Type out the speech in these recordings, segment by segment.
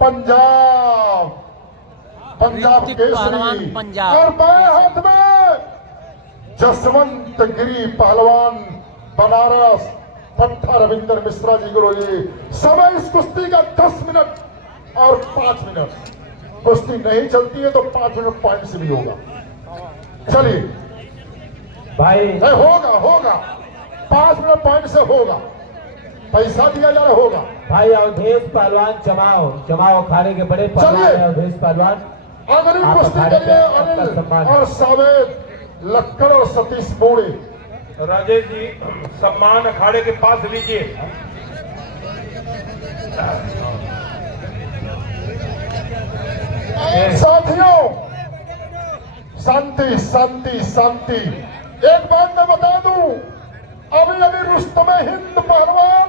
पंजाब, पंजाब केसरी, और बाएं हाथ में जसवंत गिरी पहलवान बनारस पट्टा रविंद्र मिश्रा जी गुरु जी। समय इस कुश्ती का 10 मिनट और 5 मिनट। कुश्ती नहीं चलती है तो 5 मिनट पॉइंट से भी होगा। चलिए भाई, होगा होगा 5 मिनट पॉइंट से होगा, पैसा दिया जा रहा होगा। भाई अवधेश पहलवान जमाओ अखाड़े के बड़े पहलवान है अवधेश पहलवान। अगली कुश्ती के लिए अनिल और सावेद लक्कड़ और सतीश मोड़े। राजेश जी सम्मान अखाड़े के पास लीजिए। साथियों शांति शांति शांति। एक बात मैं बता दूं, अभी अभी रुस्तम हिंद पहलवान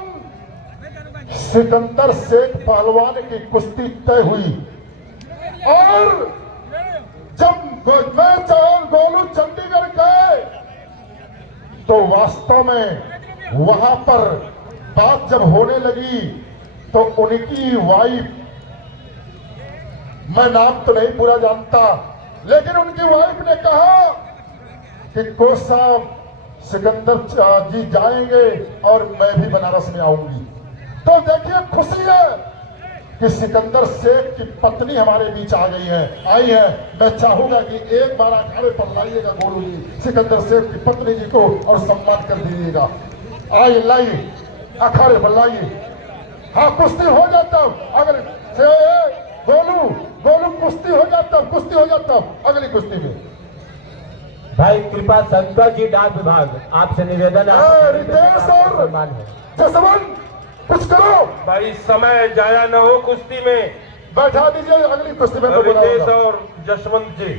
सिकंदर शेख पहलवान की कुश्ती तय हुई, और जब मैं और गोलू चंडीगढ़ गए तो वास्तव में वहां पर बात जब होने लगी तो उनकी वाइफ, मैं नाम तो नहीं पूरा जानता, लेकिन उनकी वाइफ ने कहा कि कोच साहब सिकंदर जी जाएंगे और मैं भी बनारस में आऊंगी। तो देखिए खुशी है कि सिकंदर शेख की पत्नी हमारे बीच आ गई है, आई है। मैं चाहूंगा कि एक बार अखाड़े पर लाइएगा गोलू जी सिकंदर शेख की पत्नी जी को और सम्मान कर दीजिएगा। आइए लाइए अखाड़े पर लाइए। हाँ कुश्ती हो जाता, अगर गोलू कुश्ती हो जाता अगली कुश्ती में। भाई कृपा शंकर जी डाक विभाग आपसे निवेदन है, रितेश और जसवंत कुछ करो भाई, समय जाया न हो कुश्ती में। बैठा दीजिए अगली कुश्ती में। रितेश और जसवंत जी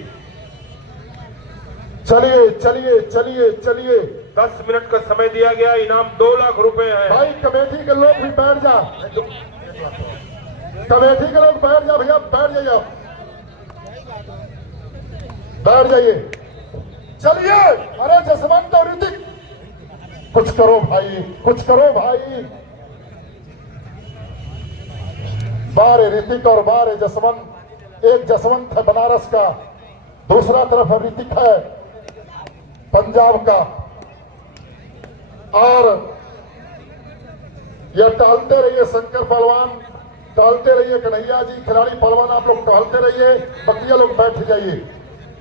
चलिए चलिए चलिए चलिए। 10 मिनट का समय दिया गया, इनाम 2 लाख रुपए है। भाई कमेटी के लोग भी बैठ जा, कमेटी के लोग बैठ जा भैया, बैठ जाइए आप, बैठ जाइए। चलिए अरे जसवंत और ऋतिक कुछ करो भाई, कुछ करो भाई। बारे ऋतिक और बारे जसवंत। एक जसवंत है बनारस का, दूसरा तरफ ऋतिक है पंजाब का। और यह टालते रहिए शंकर पहलवान, टालते रहिए कन्हैया जी, खिलाड़ी पहलवान आप लोग टालते रहिए, बकिया लोग बैठ जाइए।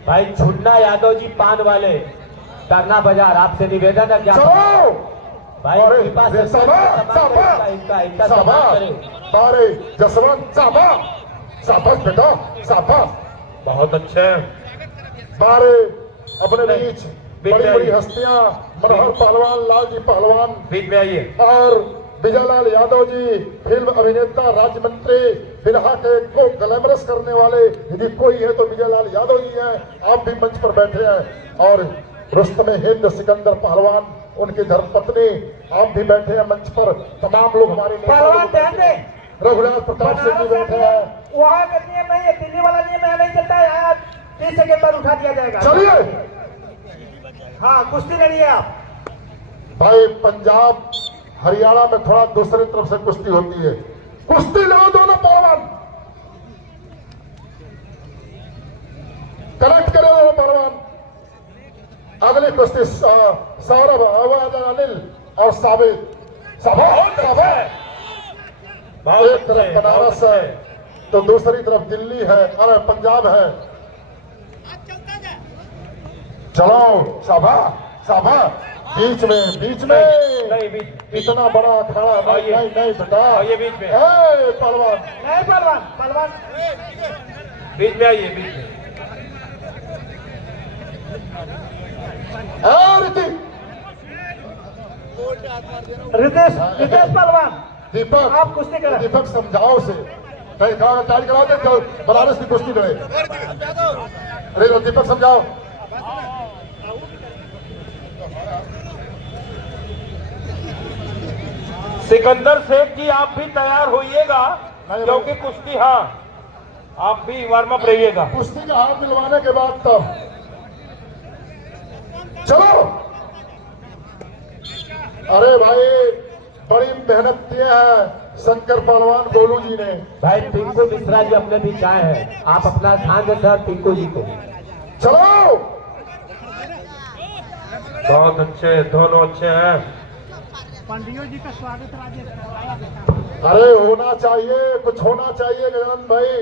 भाई छुन्ना यादव जी पान वाले करना बाजार आपसे निवेदन है क्या? चलो भाई कृपा से बारे जसवंत शाबाश बेटा शाबाश, बहुत अच्छे। बारे अपने बीच बड़ी बड़ी हस्तियां, मनोहर पहलवान, लाल जी पहलवान बीच में आइए। और विजयलाल यादव जी फिल्म अभिनेता, राज्य मंत्री, बिरहा के को ग्लैमरस करने वाले यदि कोई है तो विजयलाल यादव जी हैं। आप भी मंच पर बैठे हैं। और रुस्तम हिंद सिकंदर पहलवान, उनकी धर्मपत्नी, आप भी बैठे हैं मंच पर। तमाम लोग हमारे रघुराज प्रताप सिंह जी बैठे हैं। वहाँ का नियम नहीं है, दिल्ली वाला नियम यहाँ नहीं चलता है, यहाँ 30 सेकेंड पर उठा दिया जाएगा। चलिए हाँ कुश्ती लड़िए आप। भाई पंजाब हरियाणा में थोड़ा दूसरी तरफ से कुश्ती होती है, कुश्ती लो दोनों पहलवान, कनेक्ट करें दोनों पहलवान। अगली कुश्ती सौरभ, अनिल और साबित। एक तरफ बनारस है तो दूसरी तरफ दिल्ली है, अरे पंजाब है। चलो साबा बीच में नहीं, इतना बड़ा अखाड़ा नहीं बेटा, आइए बीच में। पहलवान नहीं पहलवान बीच में आइए, बीच में। रितेश पहलवान दीपक, आप कुश्ती करें। दीपक समझाओ से टाइट कराओ दे, बनारस की कुश्ती लड़े। अरे दीपक समझाओ। सिकंदर शेख जी आप भी तैयार होइएगा, क्योंकि कुश्ती, हाँ आप भी वार्म अप रहिएगा। कुश्ती का हाथ मिलवाने के बाद तब चलो। अरे भाई बड़ी मेहनत किए हैं शंकर पहलवान गोलू जी ने। भाई पिंकू मिश्रा जी अपने बीच आए हैं, आप अपना ध्यान दें सर पिंकू जी को। चलो बहुत अच्छे, दोनों अच्छे हैं। पंडियों जी का स्वागत राजेश। अरे होना चाहिए, कुछ होना चाहिए गजानन भाई।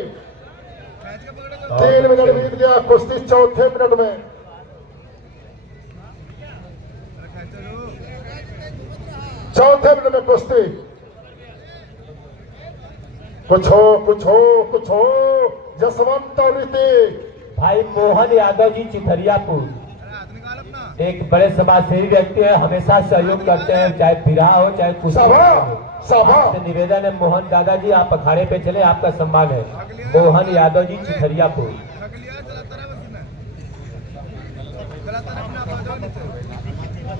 3 मिनट बीत गया, कुश्ती चौथे मिनट में। चौथे मिनट में कुश्ती। कुछ हो कुछ हो कुछ हो। जसवंत और ऋतिक। भाई मोहन यादव जी चिथरियापुर एक बड़े समाजसेवी व्यक्ति है, हमेशा सहयोग करते हैं, चाहे विराह हो चाहे कुछ सभा सभा आपसे निवेदन है मोहन दादाजी आप अखाड़े पे चले, आपका सम्मान है। मोहन यादव जी चिथरियापुर।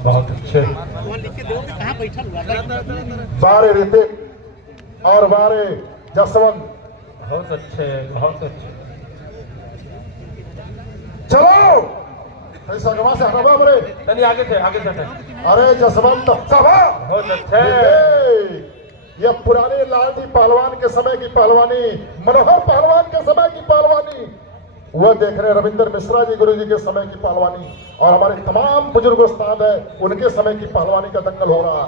बहुत अच्छे। बारे ऋतिक और बारे जसवंत। बहुत अच्छे, बहुत अच्छे। चलो ऐसा गवा से हटवा बरे। चलिए आगे से हटें। अरे जसवंत सभा। बहुत अच्छे। ये पुराने लालजी पहलवान के समय की पहलवानी, मनोहर पहलवान के समय की पहलवानी, वह देख रहे रविंद्र मिश्रा जी गुरु जी के समय की पहलवानी, और हमारे तमाम बुजुर्ग उस्ताद है उनके समय की पहलवानी का दंगल हो रहा।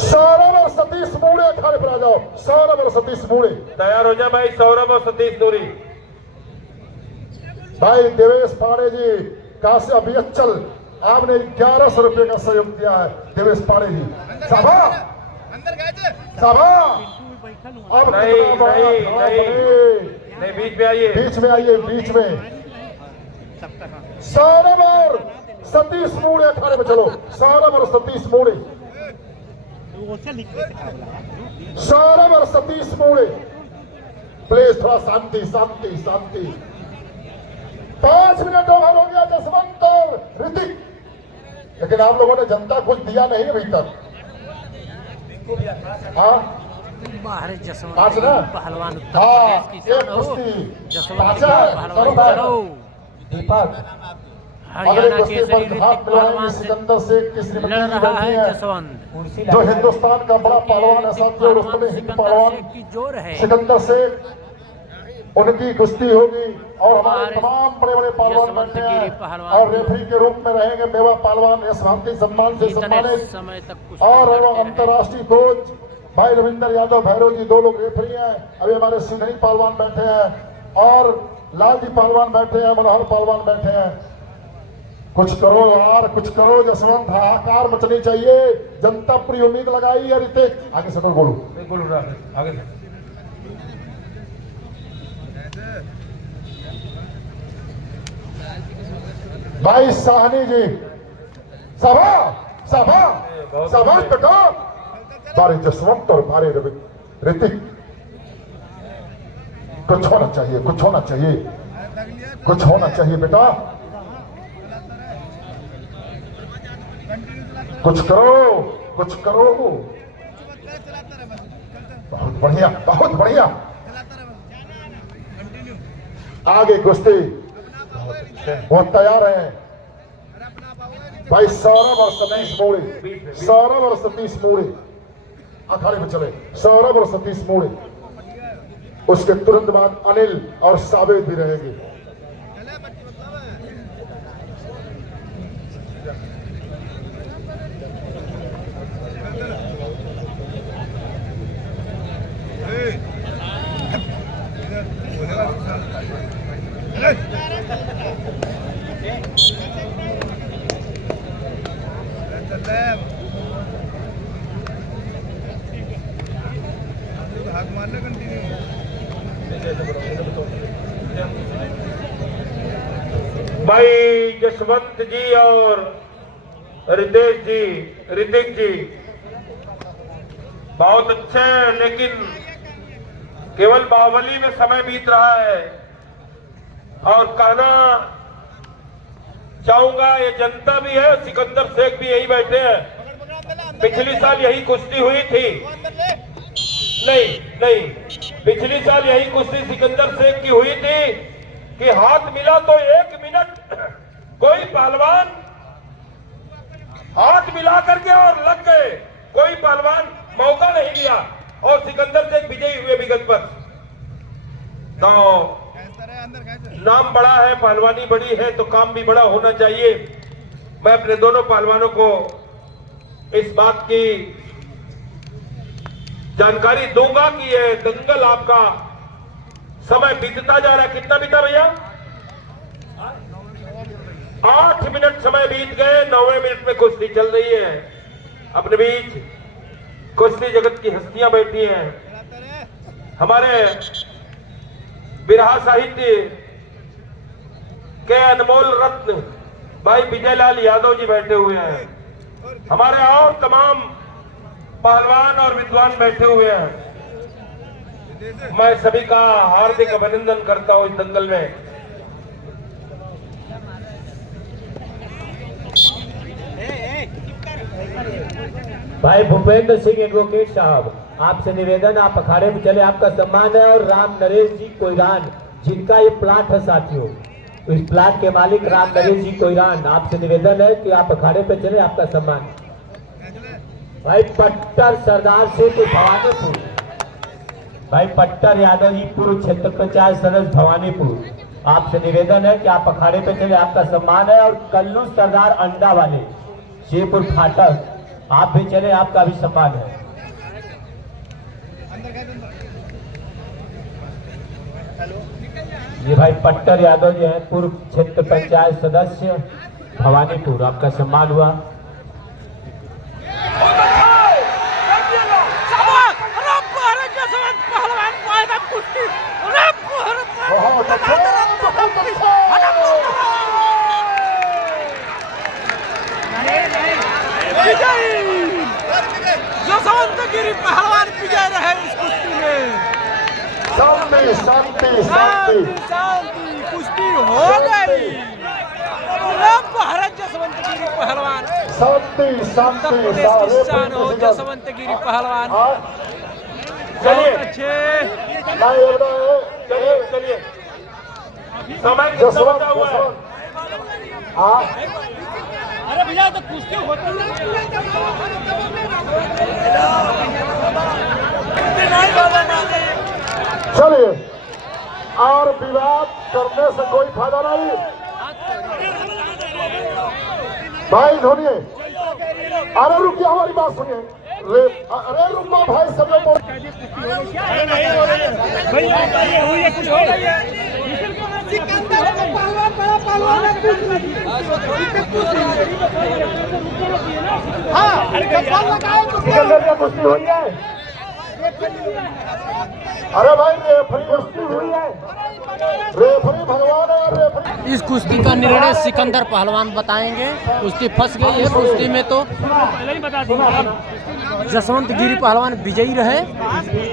सौरभ और सतीश मूड़े अखाड़े पर आ जाओ। सौरभ और सतीश मूड़े तैयार हो जाए भाई। सौरभ और सतीश दूरी। भाई देवेश पांडे जी काशी अभियचल, आपने 1100 रुपये का सहयोग दिया है। देवेश पांडे जी सभा सभा। अब नहीं, बीच में आइए। बीच में आइए, बीच में। सौरभ और सतीश मूड़े अखाड़े में चलो। सौरभ और सतीश मूड़े। सौरभ और सतीश मूड़े। प्लीज थोड़ा शांति शांति शांति। 5 मिनट ओवर हो गया जसवंत और ऋतिक, लेकिन आप लोगों ने जनता कुछ दिया नहीं अभी तक। हाँ बाहर जसवंत आज ना पहलवान उत्तर हाँ प्रदेश की शान एक हो। कुश्ती जसवंत पाचा पहलवान करो। दीपक अगले हरियाणा कुश्ती केसरी पर ऋतिक हाथ मिलाएंगे पहलवान से सिकंदर शेख की श्रीमती लड़ जी रहा बैठी है हैं, जसवंत। कुर्सी जो लगा। हिंदुस्तान का बड़ा पहलवान है साथियों, और उसमें हिंद सिकंदर पहलवान शेख की जोर है। सिकंदर शेख, उनकी कुश्ती होगी। और हमारे बाहर तमाम बड़े बड़े पहलवान यशवंत बैठे गिरी हैं, पहलवान और रेफरी के रूप में रहेंगे मेवा पहलवान यश भारती सम्मान से इतने सम्मानित। समय तक कुश्ती और लड़ते वो रहे। अंतर्राष्ट्रीय कोच भाई रविंद्र यादव भैरव जी 2 लोग रेफरी हैं। अभी हमारे सिंघनी पहलवान बैठे हैं और लालजी पहलवान बैठे हैं, मनोहर पहलवान बैठे हैं। कुछ करो यार, कुछ करो जसवंत, हाहाकार मचनी चाहिए। जनता पूरी उम्मीद लगाई है। ऋतिक आगे से बोलो। बिल्कुल आगे से। भाई साहनी जी सभा सभा सभा कटो। बारे जसवंत और बारे ऋतिक। कुछ होना चाहिए, कुछ होना चाहिए, कुछ होना चाहिए बेटा। कुछ करो, कुछ करो। बहुत बढ़िया, बहुत बढ़िया। आगे कुश्ती वो तैयार हैं भाई। सौरभ और सतीश मोड़े, सौरभ और सतीश मोड़े अखाड़े में चले। सौरभ और सतीश मोड़े, उसके तुरंत बाद अनिल और साबित भी रहेंगे। भाई जसवंत जी और रितेश जी, ऋतिक जी बहुत अच्छे हैं, लेकिन केवल बाहुबली में समय बीत रहा है। और कहना चाहूंगा ये जनता भी है, सिकंदर शेख भी यही बैठे हैं। पिछली साल यही कुश्ती हुई थी। नहीं, पिछली साल यही कुश्ती सिकंदर शेख की हुई थी कि हाथ मिला तो 1 मिनट कोई पहलवान हाथ मिला करके और लग गए। कोई पहलवान मौका नहीं दिया और सिकंदर शेख विजयी हुए विगत पर। तो नाम बड़ा है, पहलवानी बड़ी है, तो काम भी बड़ा होना चाहिए। मैं अपने दोनों पहलवानों को इस बात की जानकारी दूंगा कि ये दंगल आपका समय बीतता जा रहा है। कितना बीता भैया? 8 मिनट समय बीत गए। 9वें मिनट में कुश्ती चल रही है। अपने बीच कुश्ती जगत की हस्तियां बैठी हैं। हमारे बिरहा साहित्य के अनमोल रत्न भाई विजयलाल यादव जी बैठे हुए हैं। हमारे और तमाम पहलवान और विद्वान बैठे हुए हैं। मैं सभी का हार्दिक अभिनंदन करता हूं इस दंगल में। भाई भूपेंद्र सिंह एडवोकेट साहब, आपसे निवेदन, आप अखाड़े में चले, आपका सम्मान है। और राम नरेश जी कोईरान, जिनका ये प्लाट है साथियों, तो इस प्लाट के मालिक राम नरेश जी कोईरान, आपसे निवेदन है कि आप अखाड़े पे चले, आपका सम्मान। भाई पट्टर सरदार से तो भवानीपुर, भाई पट्टर यादव जी पूर्व क्षेत्र पंचायत सदस्य भवानीपुर, आपसे निवेदन है कि आप अखाड़े पे चले, आपका सम्मान है। और कल्लू सरदार अंडा वाले शेरपुर फाटक, आप भी चले, आपका भी सम्मान है। ये भाई पट्टर यादव जी हैं, पूर्व क्षेत्र पंचायत सदस्य भवानीपुर, आपका सम्मान हुआ। बहुत अच्छा, बहुत अच्छा। जसवंत गिरी पहलवान विजय रहे इस कुश्ती में। शांति शांति शांति। शांति कुश्ती हो गई। भारत जसवंत गिरी पहलवान, शांति उत्तर शांति। प्रदेश की शान हो जसवंत गिरी पहलवान। चलिए अच्छे चलिए चलिए। समय कितना जसवंत बचा हुआ है? अरे भैया तो कुश्ती होती चलिए, और विवाद करने से कोई फायदा नहीं। भाई सुनिए, अरे रुकिए, हमारी बात सुनिए। अरे रुको भाई, सब लोग कुश्ती हुई है। अरे भाई रेफरी कुश्ती हुई है, रेफरी भगवान है। रेफरी इस कुश्ती का निर्णय सिकंदर पहलवान बताएंगे। कुश्ती फंस गई है कुश्ती में, तो जसवंत गिरी पहलवान विजयी रहे,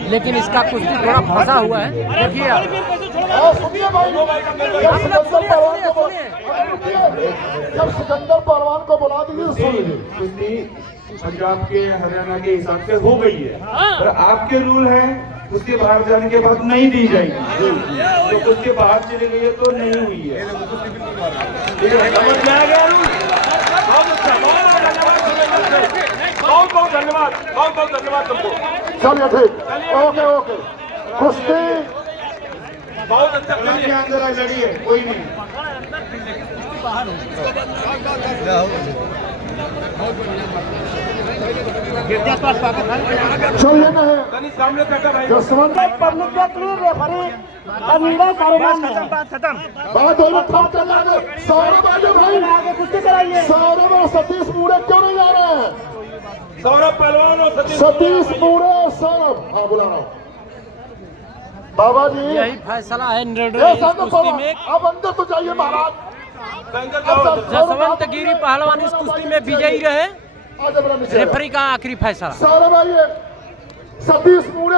लेकिन इसका कुश्ती थोड़ा फंसा हुआ है। देखिए सुनिए भाई, जब सिकंदर पहलवान को बुला दीजिए, सुन लीजिए। कुश्ती पंजाब के हरियाणा के हिसाब से हो गई है, पर आपके रूल है उसके बाहर जाने के बाद नहीं दी जाएगी। तो उसके बाहर चली गई है तो नहीं हुई है। बहुत बहुत धन्यवाद, बहुत बहुत धन्यवाद तुमको। चलिए ठीक, ओके ओके। कुश्ती बहुत अच्छा। के अंदर आई लड़ी है, कोई नहीं। चलिए नहीं, कहीं सामने बैठा भाई। जसवंत पब्लिक के थ्रू रेफरी का निर्णय कारोबार में है। बात दोनों ठप कर लगे। सौरभ आगे भाई, आगे कुश्ती कराइए। सौरभ और सतीश मूड़े क्यों नहीं जा रहे हैं? सौरभ पहलवान और सतीश मूड़े और सौरभ, हाँ बुला रहा हूँ। बाबा जी, यही फैसला है ये निर्णय इस सब कुश्ती में। अब अंदर तो जाइए महाराज। जसवंत गिरी पहलवान इस कुश्ती में विजयी रहे। आज अपना नीचे रेफरी का आखिरी फैसला। सौरभ आइए, सतीश मूड़े